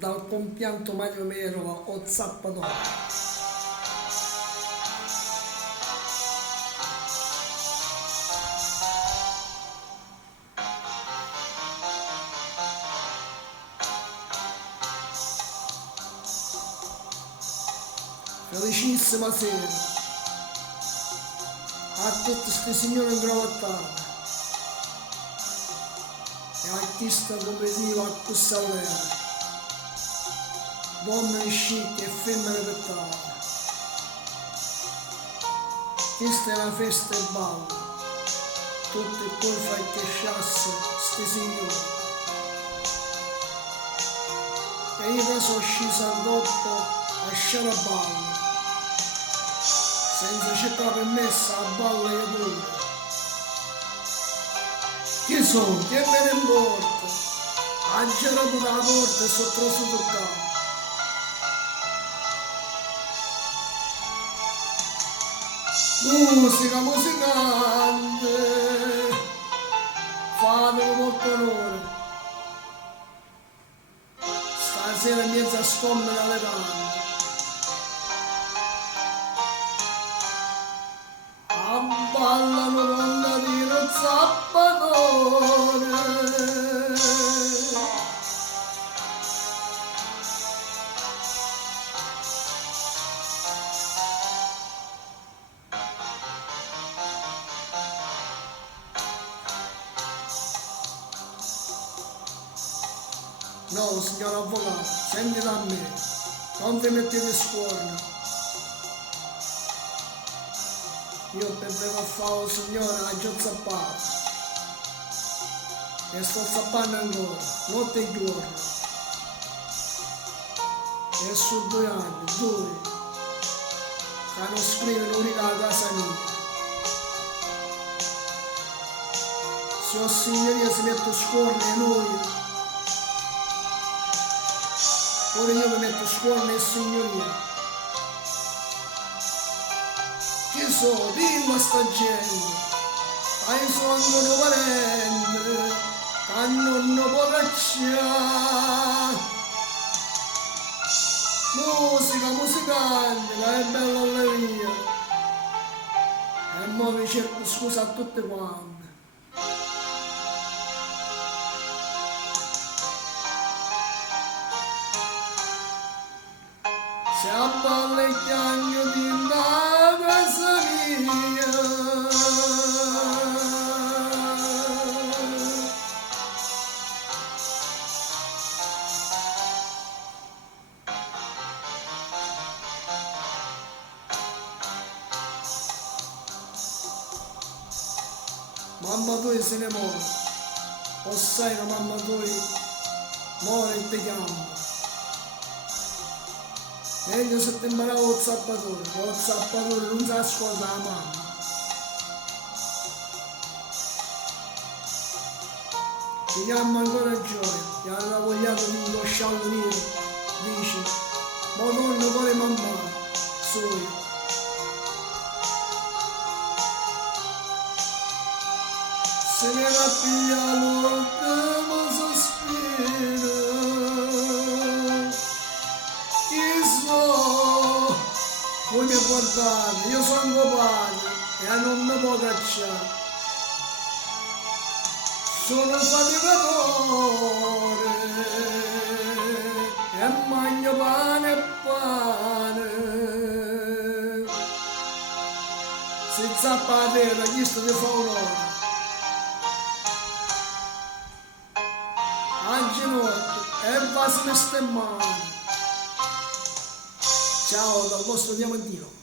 dal compianto Mario Merova o Zappadore. Felicissima sera a tutti questi signori incravattati e a chi sta competitiva a questa vera, donne scicche e femmine pettate. Questa è una festa e ballo, tutti e poi fai che sciasse sti signori. E io che sono scesa dopo a sciaraballa, senza cercare permessa a balla e pure. Chi sono? Che me ne importa? Ha girato da porta e sono trovato toccato. Musica, musicante, fatemi molto onore. Stasera in mezzo a scomme dalle tante. Ballano contadino Zappadore. No, signor avvocato, senti da me, non vi mettete scuola. Io bevevo a fare il signore la già zappato e sto zappando ancora, notte e giorno. E su 2 anni, 2, che non scrivono unica a casa mia. Se la signoria si mette scuola e noi, ora io mi metto scuola e signoria. Chi sono? Dimmi a sta gente, ai sono ancora parente, che non può cacciare. Musica, musicante, che è bella allegria. E mo vi cerco scusa a tutte quante. Se a balle il chiagno di casa mia, mamma tua se ne muore, o sai che mamma tua muore e ti chiama. Meglio se ti imparavo lo zappatore non sa scuola la mamma. Ti chiama ancora Gioia, ti aveva vogliato di lo sciallo nero, dice, ma non vuole mamma, soia. Se ne va a pigliare l'ultimo sospiro. Voi mi guardate, io sono padre e non mi può cacciare. Sono faticatore e mangio pane e pane. Se zappa a terra, chi sto ti fa un'ora. A ginocchio e basta le stemmane. Ciao dal vostro Diamantino.